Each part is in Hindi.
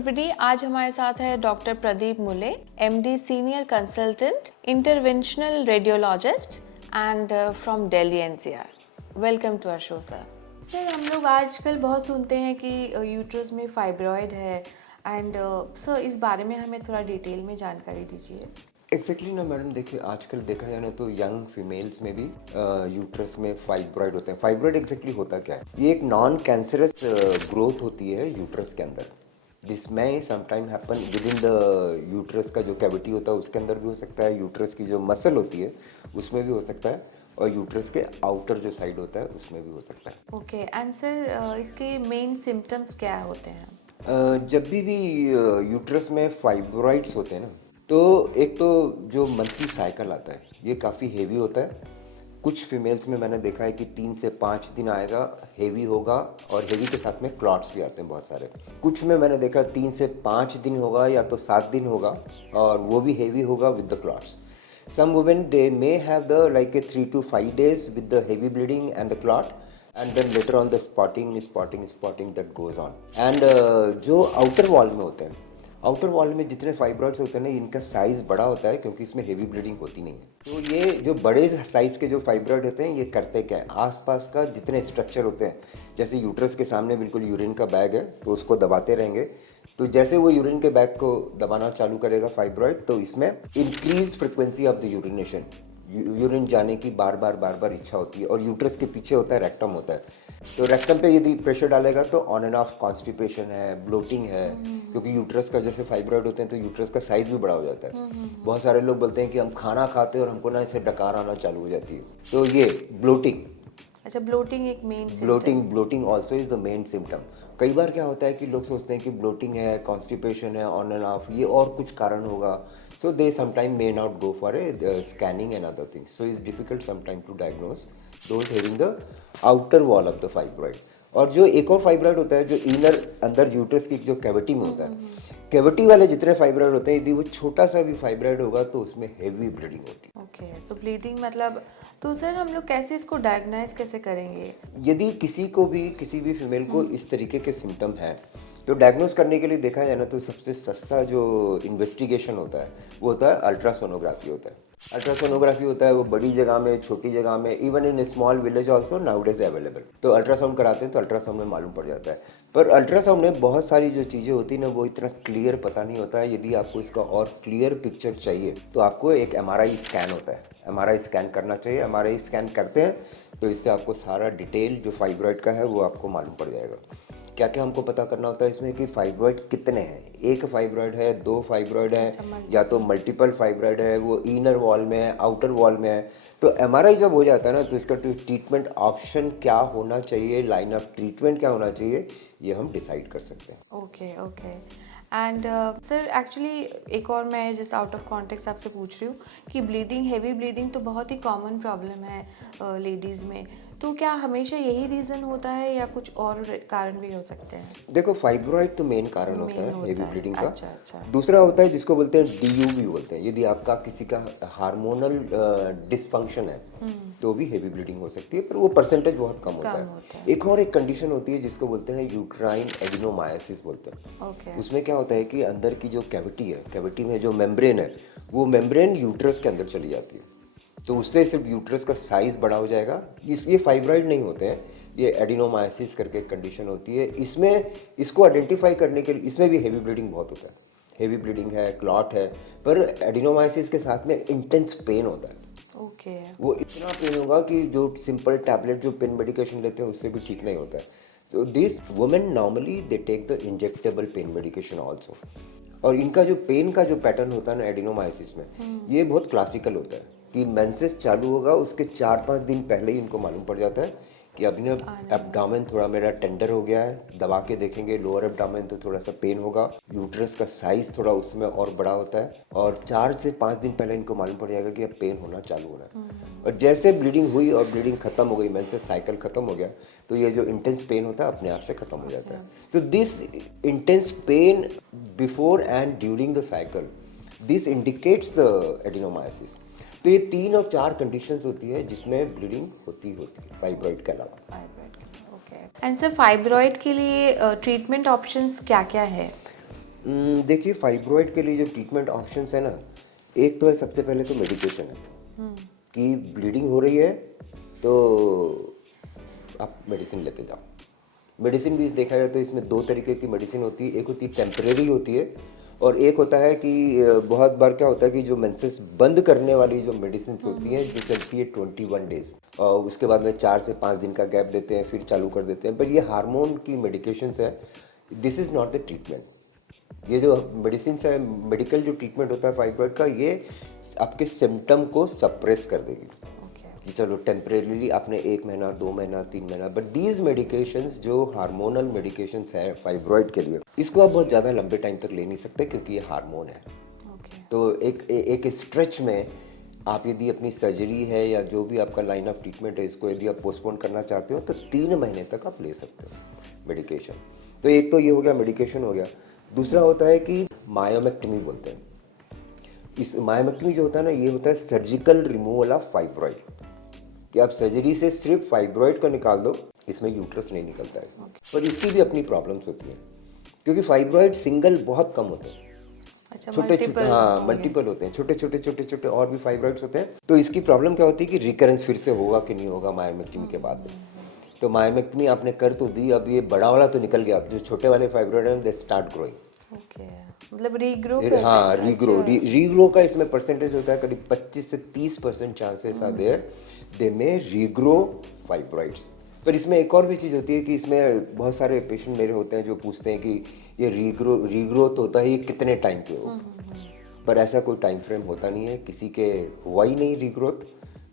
एवरीबॉडी, आज हमारे साथ है doctor Pradeep Mule, MD senior consultant interventional radiologist and from Delhi NCR. Welcome to our show sir. Sir, हम लोग आजकल बहुत सुनते हैं कि यूट्रस में फाइब्रॉइड है एंड सर इस बारे में हमें थोड़ा डिटेल में जानकारी दीजिए। एग्जैक्टली ना मैडम, देखिए आजकल देखा जाए ना तो यंग फीमेल्स में भी यूट्रस में फाइब्रॉइड होते हैं। फाइब्रॉइड एग्जैक्टली होता क्या है? ये एक नॉन कैंसरस ग्रोथ होती है यूट्रस के अंदर। दिस में sometime happen with in the uterus का जो कैविटी होता है उसके अंदर भी हो सकता है, यूट्रस की जो मसल होती है उसमें भी हो सकता है, और यूट्रस के आउटर जो साइड होता है उसमें भी हो सकता है। ओके एंड सर इसके मेन सिम्टम्स क्या होते हैं? जब भी यूट्रस में फाइब्रॉइड्स होते हैं ना, तो एक तो जो मंथली साइकिल आता है ये काफ़ी हेवी होता है। कुछ फीमेल्स में मैंने देखा है कि 3 से 5 दिन आएगा, हेवी होगा, और हेवी के साथ में क्लॉट्स भी आते हैं बहुत सारे। कुछ में मैंने देखा 3 से 5 दिन होगा या तो 7 दिन होगा, और वो भी हेवी होगा with the clots. Some women they may have the like a 3 to 5 days with the heavy bleeding and the clot, and then later on the spotting that goes on. And जो outer wall में होते हैं, आउटर वॉल में जितने फाइब्रॉइड्स होते हैं ना, इनका साइज़ बड़ा होता है क्योंकि इसमें हेवी ब्लीडिंग होती नहीं है। तो ये जो बड़े साइज़ के जो फाइब्रॉइड होते हैं ये करते क्या है, आसपास का जितने स्ट्रक्चर होते हैं, जैसे यूट्रस के सामने बिल्कुल यूरिन का बैग है तो उसको दबाते रहेंगे, तो जैसे वो यूरिन के बैग को दबाना चालू करेगा फाइब्रॉइड, तो इसमें increase frequency of the urination, urine जाने की बार बार इच्छा होती है। और यूट्रस के पीछे होता है रेक्टम होता है, तो रेक्टम पे यदि प्रेशर डालेगा तो ऑन एंड ऑफ कॉन्स्टिपेशन है, ब्लोटिंग है, क्योंकि यूट्रस का जैसे फाइब्रॉइड होते हैं तो यूट्रस का साइज भी बड़ा हो जाता है। बहुत सारे लोग बोलते हैं कि हम खाना खाते हैं और हमको ना इसे डकार आना चालू हो जाती है, तो ये ब्लोटिंग। अच्छा, ब्लोटिंग एक main bloating also is the main symptom. कई बार क्या होता है कि लोग सोचते हैं कि ब्लोटिंग है, कॉन्स्टिपेशन है, ऑन एंड ऑफ, ये और कुछ कारण होगा, so they sometime may not go for a scanning and other things, so it's difficult sometime to diagnose those having the outer wall of the fibroid. और जो एक और फाइब्रॉइड होता है जो इनर अंदर यूट्रस की जो कैविटी में होता है, कैविटी वाले जितने फाइब्रॉइड होते हैं, यदि वो छोटा सा भी फाइब्रॉइड होगा तो उसमें हेवी ब्लीडिंग होती है। ओके, तो ब्लीडिंग मतलब, तो सर हम लोग कैसे इसको डायग्नाइज कैसे करेंगे? यदि किसी भी फीमेल को इस तरीके के सिम्टम हैं, तो डायग्नोस करने के लिए देखा जाए ना तो सबसे सस्ता जो इन्वेस्टिगेशन होता है वो होता है अल्ट्रासोनोग्राफी होता है। अल्ट्रासोनोग्राफी होता है वो बड़ी जगह में, छोटी जगह में, even in small village also nowadays available. तो अल्ट्रासाउंड कराते हैं तो अल्ट्रासाउंड में मालूम पड़ जाता है। पर अल्ट्रासाउंड में बहुत सारी जो चीज़ें होती हैं ना वो इतना क्लियर पता नहीं होता है। यदि आपको इसका और क्लियर पिक्चर चाहिए तो आपको एक MRI स्कैन होता है, MRI स्कैन करना चाहिए। MRI स्कैन करते हैं तो इससे आपको सारा डिटेल जो फाइब्रॉइड का है वो आपको मालूम पड़ जाएगा। क्या क्या हमको पता करना होता है इसमें कि फाइब्रॉइड कितने हैं, एक फाइब्रॉइड है, 2 फाइब्रॉइड है, या तो मल्टीपल फाइब्रॉइड है, वो इनर वॉल में है, आउटर वॉल में है। तो MRI जब हो जाता है ना तो इसका ट्रीटमेंट ऑप्शन क्या होना चाहिए, लाइन ऑफ ट्रीटमेंट क्या होना चाहिए, ये हम डिसाइड कर सकते हैं। Okay okay. And sir actually एक और मैं जस्ट आउट ऑफ कॉन्टेक्स्ट आपसे पूछ रही हूँ कि ब्लीडिंग, हेवी ब्लीडिंग तो बहुत ही कॉमन प्रॉब्लम है लेडीज़ में, तो क्या हमेशा यही रीज़न होता है या कुछ और कारण भी हो सकते हैं? देखो, फाइब्रॉइड तो मेन कारण होता है हेवी ब्लीडिंग का। अच्छा। दूसरा होता है जिसको बोलते हैं DUB बोलते हैं, यदि आपका किसी का हार्मोनल डिसफंक्शन है तो भी हेवी ब्लीडिंग हो सकती है, पर वो परसेंटेज बहुत कम होता है। एक और एक कंडीशन होती है जिसको बोलते हैं यूट्राइन एडिनोमायोसिस बोलते हैं। उसमें क्या होता है कि अंदर की जो कैविटी है, कैविटी में जो मेम्ब्रेन है, वो मेम्ब्रेन यूट्रस के अंदर चली जाती है, तो उससे सिर्फ यूट्रस का साइज बड़ा हो जाएगा। ये फाइब्रॉइड नहीं होते हैं, ये एडिनोमायोसिस करके कंडीशन होती है। इसमें इसको आइडेंटिफाई करने के लिए इसमें भी हेवी ब्लीडिंग बहुत होता है, हेवी ब्लीडिंग है, क्लॉट है, पर एडिनोमायोसिस के साथ में इंटेंस पेन होता है। ओके। वो इतना पेन होगा कि जो सिंपल टैबलेट जो पेन मेडिकेशन लेते हैं उससे भी ठीक नहीं होता है। So this women normally they take the injectable pain medication also. और इनका जो पेन का जो पैटर्न होता है ना एडिनोमायोसिस में, ये बहुत क्लासिकल होता है कि मेंसेस चालू होगा उसके 4-5 दिन पहले ही इनको मालूम पड़ जाता है कि अभी ना एब्डोमेन थोड़ा मेरा टेंडर हो गया है। दबा के देखेंगे लोअर एब्डोमेन तो थोड़ा सा पेन होगा, यूट्रस का साइज थोड़ा उसमें और बड़ा होता है, और 4 से 5 दिन पहले इनको मालूम पड़ जाएगा कि अब पेन होना चालू हो रहा है। और जैसे ब्लीडिंग हुई और ब्लीडिंग खत्म हो गई, मेंसेस साइकिल खत्म हो गया, तो ये जो इंटेंस पेन होता है अपने आप से खत्म हो जाता है। So this intense pen before and during the cycle, this indicates the adenomyosis. तो ये 3 और 4 कंडीशंस होती है जिसमें ब्लीडिंग होती है फाइब्रॉइड के अलावा। ओके। एंड सर फाइब्रॉइड के लिए ट्रीटमेंट ऑप्शंस क्या क्या है? देखिए फाइब्रॉइड के लिए जो ट्रीटमेंट ऑप्शंस है ना, एक तो है सबसे पहले तो मेडिकेशन है कि ब्लीडिंग हो रही है तो आप मेडिसिन लेते जाओ। मेडिसिन भी देखा जाए तो इसमें दो तरीके की मेडिसिन होती है, एक होती है टेम्परेरी होती है और एक होता है कि बहुत बार क्या होता है कि जो मेंसेस बंद करने वाली जो मेडिसिन होती हैं जो चलती है 21 डेज और उसके बाद में 4 से 5 दिन का गैप देते हैं फिर चालू कर देते हैं, पर ये हार्मोन की मेडिकेशंस है, this is not the treatment. ये जो मेडिसिन है, मेडिकल जो ट्रीटमेंट होता है फाइब्रॉइड का, ये आपके सिम्टम को सप्रेस कर देगी कि चलो टेम्परेरीली आपने 1 महीना 2 महीना 3 महीना, बट दीज मेडिकेशंस जो हार्मोनल मेडिकेशंस हैं फाइब्रॉइड के लिए, इसको आप बहुत ज़्यादा लंबे टाइम तक ले नहीं सकते क्योंकि ये हार्मोन है। तो एक स्ट्रेच में आप यदि अपनी सर्जरी है या जो भी आपका लाइन ऑफ ट्रीटमेंट है इसको यदि आप पोस्टपोन करना चाहते हो तो 3 महीने तक आप ले सकते हो मेडिकेशन। तो एक तो ये हो गया, मेडिकेशन हो गया। दूसरा होता है कि मायोमेक्टमी बोलते हैं। इस मायोमेक्टमी जो होता है ना, ये होता है सर्जिकल रिमूवल ऑफ फाइब्रॉइड, कि आप सर्जरी से सिर्फ फाइब्रॉइड को निकाल दो, इसमें यूट्रस नहीं निकलता है इसमें। पर इसकी भी अपनी प्रॉब्लम्स होती हैं क्योंकि फाइब्रॉइड सिंगल बहुत कम होते हैं। अच्छा, छोटे छोटे, हाँ मल्टीपल होते हैं, छोटे छोटे छोटे छोटे और भी फाइब्रॉइड्स होते हैं। तो इसकी प्रॉब्लम क्या होती है कि रिकरेंस फिर से होगा कि नहीं होगा मायोमेक्टमी के बाद में। तो मायोमेक्टमी आपने कर तो दी, अब ये बड़ा वाला तो निकल गया, अब जो छोटे वाले फाइब्रॉइड हैं दे स्टार्ट ग्रोइंग। ओके, मतलब रीग्रो हाँ रीग्रो का इसमें परसेंटेज होता है करीब 25 से 30% चांसेस आर देयर दे में रीग्रो फाइब्रॉइड्स। पर इसमें एक और भी चीज़ होती है कि इसमें बहुत सारे पेशेंट मेरे होते हैं जो पूछते हैं कि ये रीग्रोथ होता है ये कितने टाइम पे हो, पर ऐसा कोई टाइम फ्रेम होता नहीं है, किसी के हुआ ही नहीं रीग्रोथ,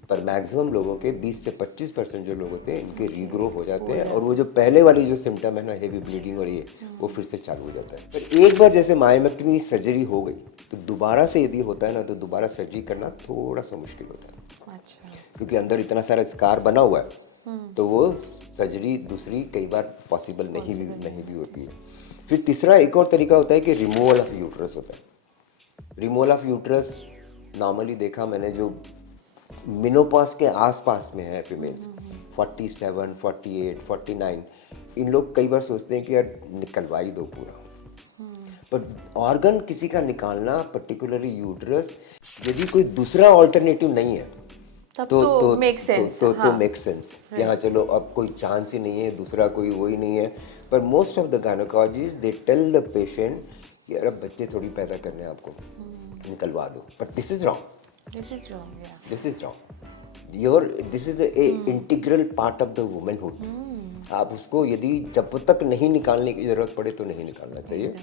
पर मैक्सिमम लोगों के 20 से 25% जो लोग होते हैं इनके रीग्रो हो जाते हैं और वो जो पहले वाली जो सिम्टम है ना, हेवी ब्लीडिंग और ये वो फिर से चालू हो जाता है। पर एक बार जैसे मायोमेक्टमी सर्जरी हो गई तो दोबारा से यदि होता है ना तो दोबारा सर्जरी करना थोड़ा सा मुश्किल होता है। अच्छा, क्योंकि अंदर इतना सारा स्कार बना हुआ है तो वो सर्जरी दूसरी कई बार पॉसिबल नहीं भी होती है। फिर तीसरा एक और तरीका होता है कि रिमूवल ऑफ यूट्रस होता है। रिमूवल ऑफ यूट्रस नॉर्मली देखा मैंने जो मिनोपॉज के आसपास में है फीमेल्स 47, 48, 49, इन लोग कई बार सोचते हैं कि यार निकलवा ही दो पूरा, पर ऑर्गन किसी का निकालना पर्टिकुलरली यूट्रस यदि कोई दूसरा ऑल्टरनेटिव नहीं है तो मेक सेंस, तो मेक सेंस। यहाँ चलो अब कोई चांस ही नहीं है, दूसरा कोई वो ही नहीं है। पर most of the gynaecologist they tell the patient कि यार अब बच्चे थोड़ी पैदा करने हैं आपको, निकलवा दो। But this is wrong, this is wrong. This is a integral part of the womanhood. आप उसको यदि जब तक नहीं निकालने की जरूरत पड़े तो नहीं निकालना चाहिए।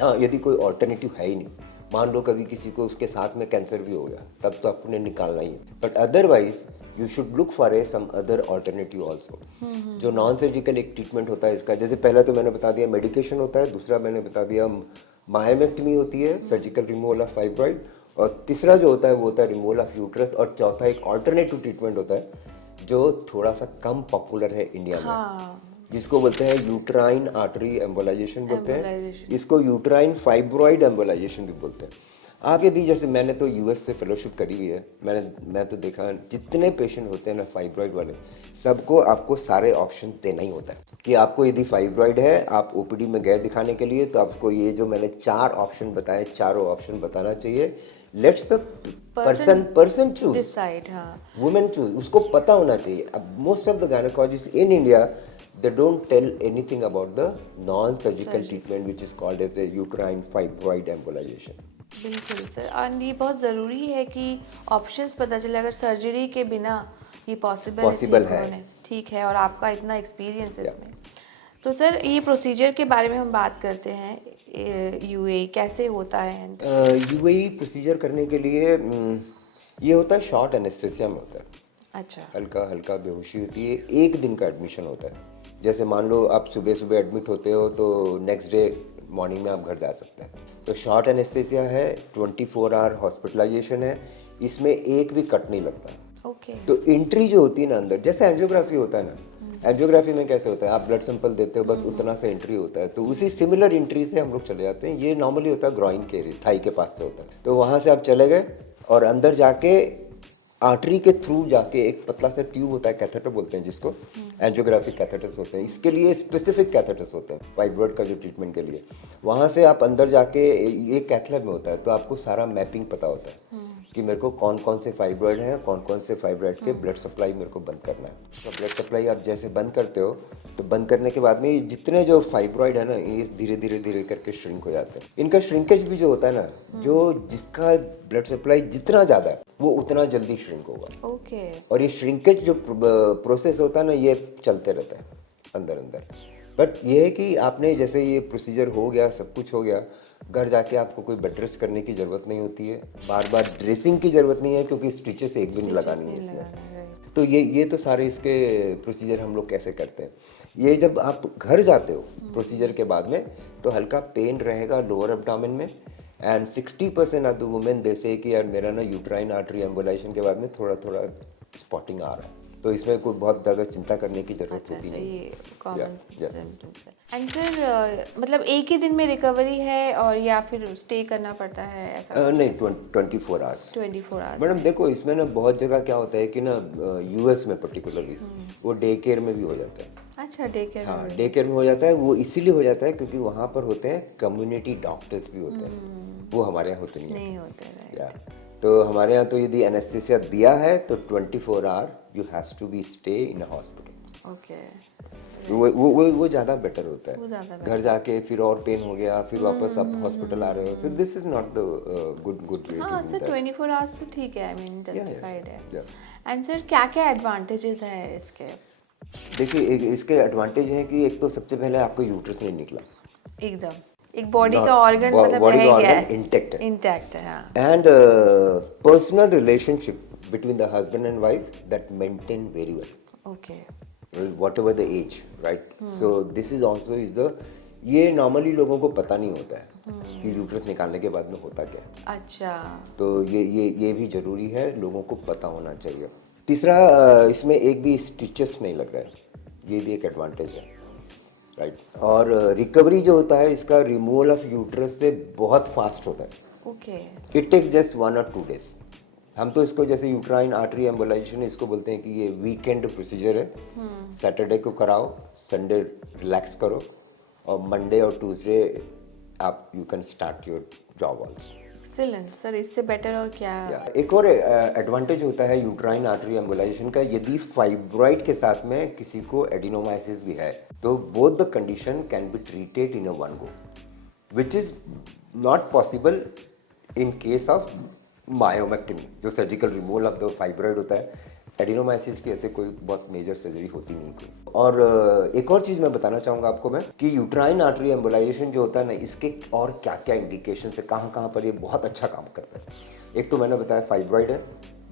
हाँ, यदि कोई ऑल्टरनेटिव है ही नहीं, मान लो कभी किसी को उसके साथ में कैंसर भी हो गया, तब तो आपने निकालना ही है। But otherwise you should look for a some other alternative also. जो नॉन सर्जिकल एक ट्रीटमेंट होता है इसका, जैसे पहला तो मैंने बता दिया मेडिकेशन होता है, दूसरा मैंने बता दिया मायोमेक्टमी होती है, सर्जिकल रिमूवल ऑफ फाइब्रॉइड, और तीसरा जो होता है वो होता है रिमूवल ऑफ यूट्रस, और चौथा एक ऑल्टरनेटिव ट्रीटमेंट होता है जो थोड़ा सा कम पॉपुलर है इंडिया में, जिसको बोलते हैं यूट्राइन आर्टरी एम्बोलाइजेशन बोलते हैं, इसको यूट्राइन फाइब्रॉइड एम्बोलाइजेशन भी बोलते हैं। आप यदि जैसे मैंने तो यूएस से फेलोशिप करी हुई है, मैं तो देखा जितने पेशेंट होते हैं ना फाइब्रॉइड वाले, सबको आपको सारे ऑप्शन देना ही होता है कि आपको यदि फाइब्रॉइड है, आप ओपीडी में गए दिखाने के लिए, तो आपको ये जो मैंने 4 ऑप्शन बताए, चारों ऑप्शन बताना चाहिए। Let's the person choose, decide, women choose, उसको पता होना चाहिए। अब most of the gynaecologist in India they don't tell anything about the non-surgical treatment which is called as the uterine fibroid embolization. बिल्कुल सर, और ये बहुत ज़रूरी है कि ऑप्शंस पता चले, अगर सर्जरी के बिना ये पॉसिबल है, ठीक है, और आपका इतना एक्सपीरियंस है इसमें। तो सर ये प्रोसीजर के बारे में हम बात करते हैं, यूएई कैसे होता है? यूएई प्रोसीजर करने के लिए ये होता है शॉर्ट एनेस्थेसिया में होता है। अच्छा, हल्का हल्का बेहोशी होती है, 1 दिन का एडमिशन होता है। जैसे मान लो आप सुबह सुबह एडमिट होते हो तो नेक्स्ट डे मॉर्निंग में आप घर जा सकते हैं। तो शॉर्ट एनेस्थेसिया है, 24 आवर हॉस्पिटलाइजेशन है, इसमें एक भी कट नहीं लगता। ओके। तो एंट्री जो होती है ना अंदर, जैसे एंजियोग्राफी होता है ना, एंजियोग्राफी में कैसे होता है, आप ब्लड सैंपल देते हो, बस उतना सा एंट्री होता है, तो उसी सिमिलर एंट्री से हम लोग चले जाते हैं। ये नॉर्मली होता है ग्रॉइन के एरिया, थाई के पास से होता है। तो वहाँ से आप चले गए और अंदर जाके आर्टरी के थ्रू जाके एक पतला सा ट्यूब होता है, कैथेटर बोलते हैं जिसको, एंजियोग्राफिक कैथेटर्स होते हैं, इसके लिए स्पेसिफिक कैथेटर्स होते हैं फाइब्रॉइड का जो ट्रीटमेंट के लिए। वहाँ से आप अंदर जाके, ये कैथ लैब में होता है, तो आपको सारा मैपिंग पता होता है कि मेरे को कौन कौन से फाइब्रॉइड हैं, कौन कौन से फाइब्रॉइड के ब्लड सप्लाई मेरे को बंद करना है। तो ब्लड सप्लाई आप जैसे बंद करते हो, तो बंद करने के बाद में ये जितने जो फाइब्रॉइड है ना, ये धीरे धीरे धीरे करके श्रिंक हो जाते हैं। इनका श्रिंकेज भी जो होता है ना, जो जिसका ब्लड सप्लाई जितना ज़्यादा है वो उतना जल्दी श्रिंक होगा। ओके। और ये श्रिंकेज जो प्रोसेस होता है ना, ये चलते रहता है अंदर अंदर। बट ये है कि आपने जैसे ये प्रोसीजर हो गया, सब कुछ हो गया, घर जाके आपको कोई बेड रेस्ट करने की ज़रूरत नहीं होती है, बार बार ड्रेसिंग की ज़रूरत नहीं है, क्योंकि स्टिचेस एक भी नहीं लगानी है इसमें। तो ये तो सारे इसके प्रोसीजर हम लोग कैसे करते हैं। ये जब आप घर जाते हो प्रोसीजर के बाद में, तो हल्का पेन रहेगा लोअर एब्डोमेन में, and 60% of the women they से कि यार मेरा ना यूट्राइन आर्टरी एम्बोलाइजेशन के बाद में थोड़ा थोड़ा स्पॉटिंग आ रहा है। तो इसमें कोई बहुत ज़्यादा चिंता करने की ज़रूरत होती नहीं। ये कॉमन सिम्टम्स है। एंड सर मतलब एक ही दिन में रिकवरी है और या फिर स्टे करना पड़ता है ऐसा? नहीं, 24 आवर्स। 24 आवर्स। मैडम देखो, इसमें ना बहुत जगह क्या होता है कि ना, यूएस में पर्टिकुलरली वो डे केयर में भी हो जाता है। अच्छा, डे केयर में? हाँ, डे केयर में हो जाता है। वो इसीलिए हो जाता है क्योंकि वहाँ पर होते हैं कम्युनिटी डॉक्टर्स भी होते हैं, वो हमारे यहाँ होते नहीं होते हैं। या तो हमारे यहाँ तो यदि एनेस्थीसिया दिया है तो 24 hour you has to be stay in a hospital. Okay. वो ज़्यादा बेटर होता है। घर जाके फिर और पेन हो गया, फिर वापस आप हॉस्पिटल आ रहे हो, so this is not the good way to do हाँ सर, 24 आवर्स तो ठीक है, आई मीन जस्टिफाइड है। एंड सर क्या क्या एडवांटेजेस है इसके? देखिए, इसके एडवांटेज हैं कि एक तो सबसे पहले आपको यूट्रस नहीं निकला, एकदम एक बॉडी का ऑर्गन मतलब रह गया है, इंटैक्ट है। And personal relationship between the husband and wife that maintain very well, okay, whatever the age, right? So this is also is the, ये नॉर्मली लोगों को पता नहीं होता है कि यूट्रस निकालने के बाद में होता क्या है। अच्छा। तो ये भी जरूरी है, लोगों को पता होना चाहिए। तीसरा, इसमें एक भी स्टिचेस नहीं लग रहा है, ये भी एक एडवांटेज है, राइट? और रिकवरी जो होता है इसका, रिमूवल ऑफ यूट्रस से बहुत फास्ट होता है। Okay. It takes just 1 or 2 days। हम तो इसको जैसे यूट्राइन आर्टरी एम्बोलाइजेशन इसको बोलते हैं कि ये वीकेंड प्रोसीजर है। सैटरडे को कराओ, संडे रिलैक्स करो, और मंडे और ट्यूसडे आप you can start your job also. Excellent sir, इससे बेटर और क्या? एक और एडवांटेज होता है यूट्राइन आर्टरी एम्बोलाइजेशन का, यदि फाइब्रॉइड के साथ में किसी को एडिनोमाइसिस भी है, तो both the condition can be treated in a one go, which is not possible in case of myomectomy, जो surgical removal of the fibroid होता है। एडिनोमाइसिस की ऐसे कोई बहुत मेजर सर्जरी होती नहीं कोई। और एक और चीज़ मैं बताना चाहूँगा आपको मैं, कि यूट्राइन आर्टरी एम्बोलाइजेशन जो होता है ना, इसके और क्या क्या इंडिकेशन है, कहाँ कहाँ पर ये बहुत अच्छा काम करता है। एक तो मैंने बताया फाइब्रॉइड है,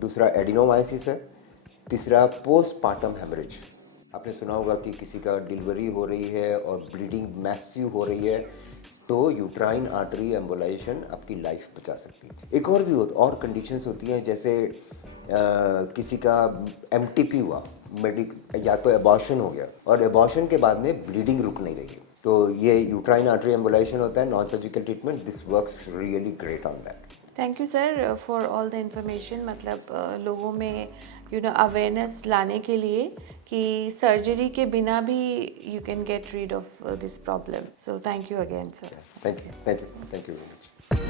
दूसरा एडिनोमाइसिस है, तीसरा पोस्टपार्टम हेमरेज। आपने सुना होगा कि किसी का डिलीवरी हो रही है और ब्लीडिंग मैसिव हो रही है, तो यूट्राइन आर्टरी एम्बोलाइजेशन आपकी लाइफ बचा सकती है। एक और भी और कंडीशंस होती हैं, जैसे किसी का एमटीपी हुआ, या तो एबॉर्शन हो गया, और एबॉर्शन के बाद में ब्लीडिंग रुक नहीं रही है, तो ये यूट्राइन आर्टरी एम्बोलाइजेशन होता है, non surgical treatment. This works really great on that. Thank you sir for all the information. मतलब लोगों में अवेयरनेस लाने के लिए कि सर्जरी के बिना भी you can get rid of this problem. So thank you again sir. Thank you very much.